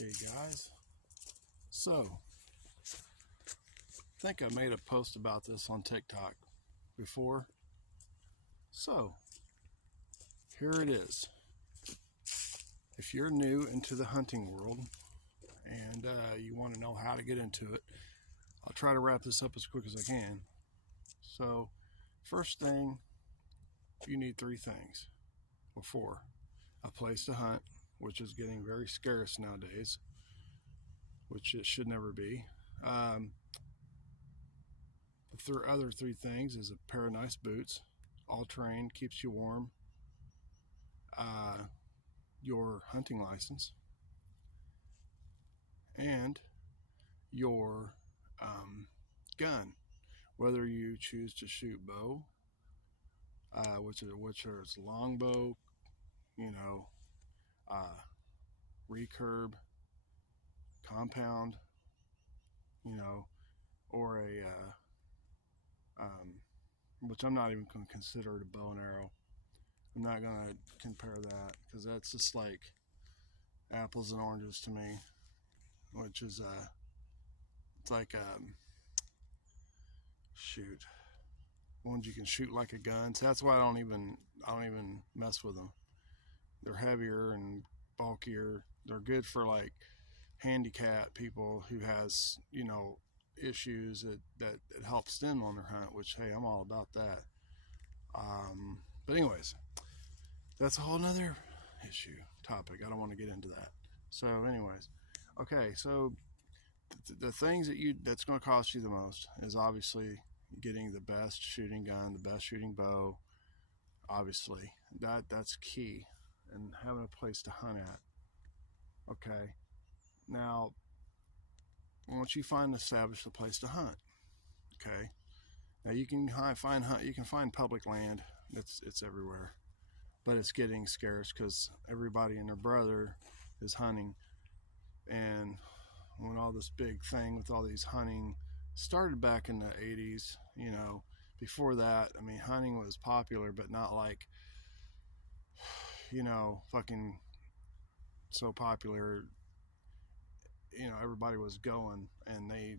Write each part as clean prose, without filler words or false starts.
Okay, guys. So, I think I made a post about this on TikTok before. So, here it is. If you're new into the hunting world and you want to know how to get into it, I'll try to wrap this up as quick as I can. So, first thing, you need three things, or four. A place to hunt, which is getting very scarce nowadays, which it should never be. The other three things is a pair of nice boots, all terrain, keeps you warm, your hunting license, and your gun. Whether you choose to shoot bow, which is longbow, you know, recurve, compound, you know, or which I'm not even going to consider it a bow and arrow. I'm not going to compare that because that's just like apples and oranges to me, which is it's like shoot, ones you can shoot like a gun. So that's why I don't even mess with them. They're heavier and bulkier. They're good for like handicap people who has issues that helps them on their hunt. Which, hey, I'm all about that. But anyways, that's a whole nother topic. I don't want to get into that. So anyways, okay. So the things that's going to cost you the most is obviously getting the best shooting gun, the best shooting bow. Obviously, that's key, and having a place to hunt at. Okay, now once you establish a place to hunt, okay, now you can find public land. It's everywhere, but it's getting scarce because everybody and their brother is hunting, and when all this big thing with all these hunting started back in the 80s, before that, I mean, hunting was popular, but not like, fucking so popular, everybody was going, and they,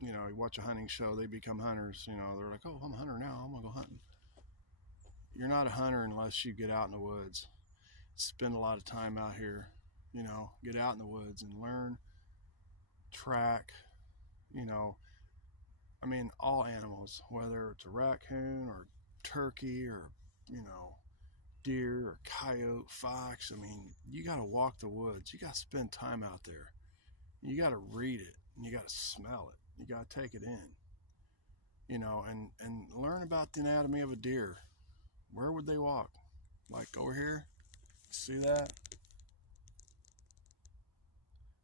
you watch a hunting show, they become hunters, they're like, oh, I'm a hunter now, I'm gonna go hunting. You're not a hunter unless you get out in the woods, spend a lot of time out here, get out in the woods and learn, track, I mean, all animals, whether it's a raccoon or turkey or, deer or coyote, fox. I mean, you got to walk the woods. You got to spend time out there. You got to read it. And you got to smell it. You got to take it in, and learn about the anatomy of a deer. Where would they walk? Like over here? See that?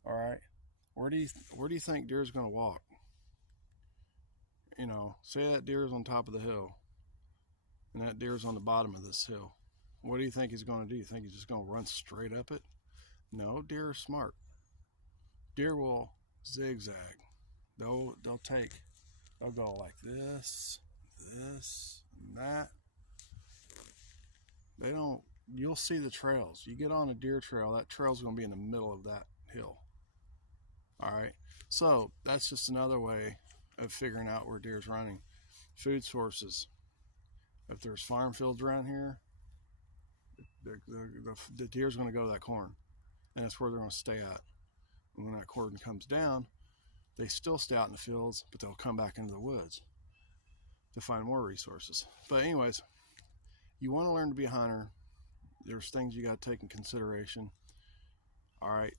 All right. Where do you think deer's going to walk? Say that deer's on top of the hill and that deer's on the bottom of this hill. What do you think he's going to do? You think he's just going to run straight up it? No, deer are smart. Deer will zigzag. They'll go like this, and that. They don't. You'll see the trails. You get on a deer trail, that trail's going to be in the middle of that hill. All right. So that's just another way of figuring out where deer's running. Food sources. If there's farm fields around here, the deer's going to go to that corn, and that's where they're going to stay at. And when that corn comes down, they still stay out in the fields, but they'll come back into the woods to find more resources. But anyways, you want to learn to be a hunter. There's things you got to take in consideration. All right.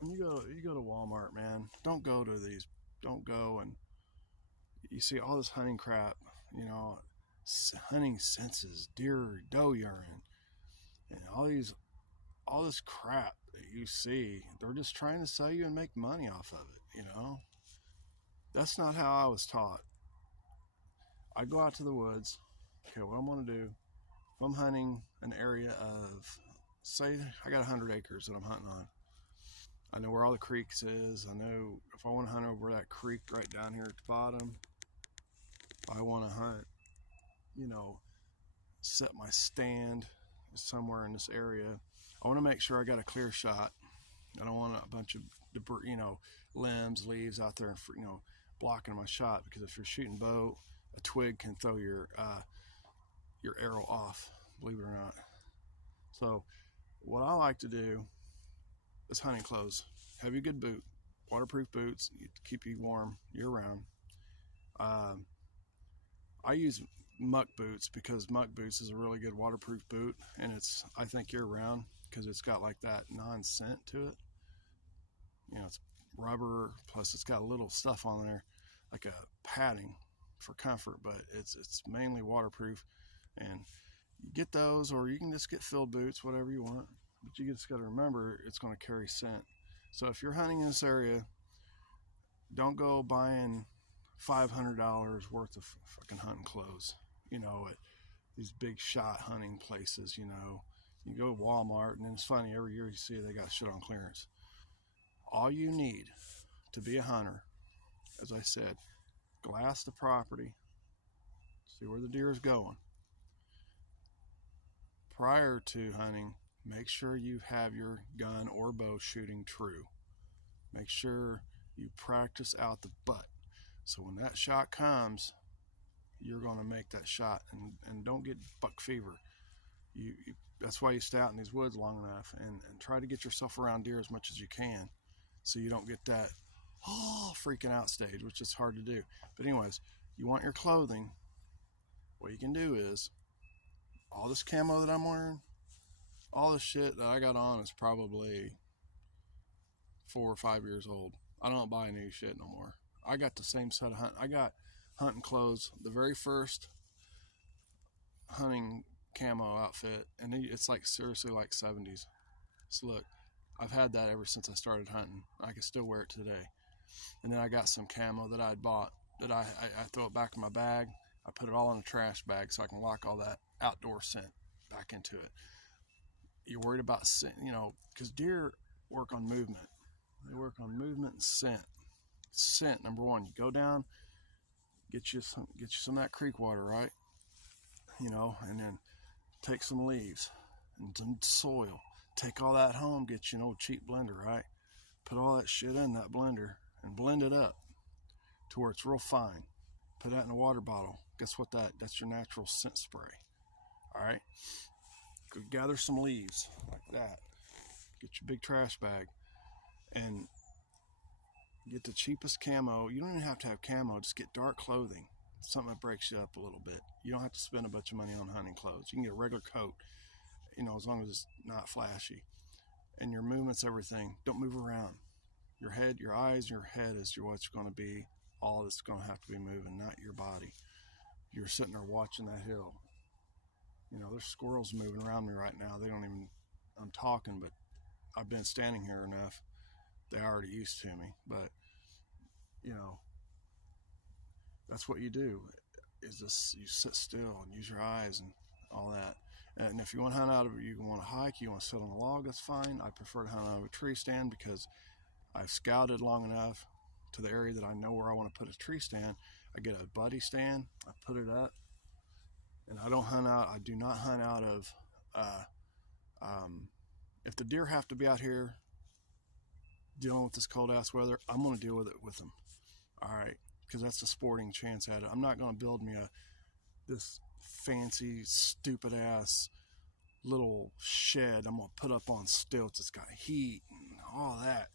When you go to Walmart, man, don't go and you see all this hunting crap, hunting senses, deer, doe urine, and all this crap that you see. They're just trying to sell you and make money off of it, That's not how I was taught. I go out to the woods. Okay, what I'm going to do, if I'm hunting an area of, say, I got 100 acres that I'm hunting on. I know where all the creeks is. I know if I want to hunt over that creek right down here at the bottom, I want to hunt, set my stand somewhere in this area. I want to make sure I got a clear shot. I don't want a bunch of debris, limbs, leaves out there, blocking my shot, because if you're shooting bow, a twig can throw your arrow off, believe it or not. So what I like to do is hunting clothes. Have you a good boot, waterproof boots, keep you warm year round. I use muck boots because muck boots is a really good waterproof boot, and I think year round, because it's got like that non-scent to it. It's rubber, plus it's got a little stuff on there like a padding for comfort, but it's mainly waterproof. And you get those, or you can just get field boots, whatever you want, but you just got to remember it's going to carry scent. So if you're hunting in this area, don't go buying $500 worth of fucking hunting clothes, at these big shot hunting places. You go to Walmart, and it's funny, every year you see they got shit on clearance. All you need to be a hunter, as I said, glass the property, see where the deer is going. Prior to hunting, make sure you have your gun or bow shooting true. Make sure you practice out the butt, so when that shot comes, you're going to make that shot, and don't get buck fever. That's why you stay out in these woods long enough, and try to get yourself around deer as much as you can, so you don't get that freaking out stage, which is hard to do. But anyways, you want your clothing. What you can do is, all this camo that I'm wearing, all this shit that I got on is probably 4 or 5 years old. I don't buy new shit no more. I got the same set of I got hunting clothes, the very first hunting camo outfit, and it's like seriously like 70s. So look, I've had that ever since I started hunting. I can still wear it today. And then I got some camo that I'd bought that I throw it back in my bag. I put it all in a trash bag so I can lock all that outdoor scent back into it. You're worried about scent, because deer work on movement. They work on movement and scent. Scent, number one. You go down, get you some of that creek water, right? And then take some leaves and some soil. Take all that home, get you an old cheap blender, right? Put all that shit in that blender and blend it up to where it's real fine. Put that in a water bottle. Guess what that's your natural scent spray. All right? Go gather some leaves like that. Get your big trash bag and get the cheapest camo. You don't even have to have camo. Just get dark clothing. Something that breaks you up a little bit. You don't have to spend a bunch of money on hunting clothes. You can get a regular coat, as long as it's not flashy. And your movement's everything. Don't move around. Your head, your eyes, your head is what's going to be all that's going to have to be moving, not your body. You're sitting there watching that hill. There's squirrels moving around me right now. I'm talking, but I've been standing here enough. They're already used to me. But, that's what you do, is just you sit still and use your eyes and all that. And if you want to hunt out of it, you want to hike, you want to sit on a log, that's fine. I prefer to hunt out of a tree stand because I've scouted long enough to the area that I know where I want to put a tree stand. I get a buddy stand, I put it up, and I do not hunt out of, if the deer have to be out here dealing with this cold ass weather, I'm going to deal with it with them. All right. Because that's the sporting chance at it. I'm not going to build me this fancy, stupid ass little shed I'm going to put up on stilts. It's got heat and all that.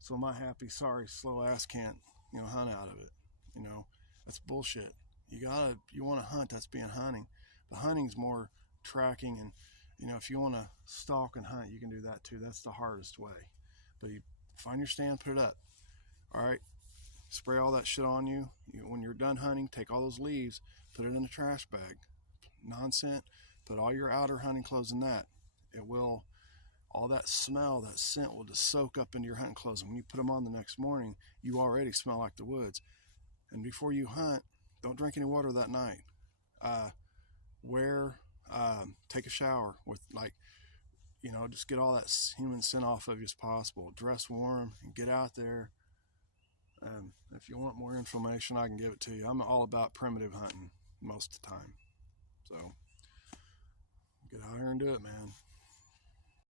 So my happy, sorry, slow ass can't, hunt out of it. That's bullshit. You want to hunt, that's being hunting. But hunting's more tracking, and, if you want to stalk and hunt, you can do that too. That's the hardest way. But you find your stand, put it up. All right. Spray all that shit on you. When you're done hunting, take all those leaves, put it in a trash bag. Non-scent, put all your outer hunting clothes in that. All that smell, that scent will just soak up into your hunting clothes. And when you put them on the next morning, you already smell like the woods. And before you hunt, don't drink any water that night. Take a shower with just get all that human scent off of you as possible. Dress warm and get out there. If you want more information, I can give it to you. I'm all about primitive hunting most of the time. So get out here and do it, man.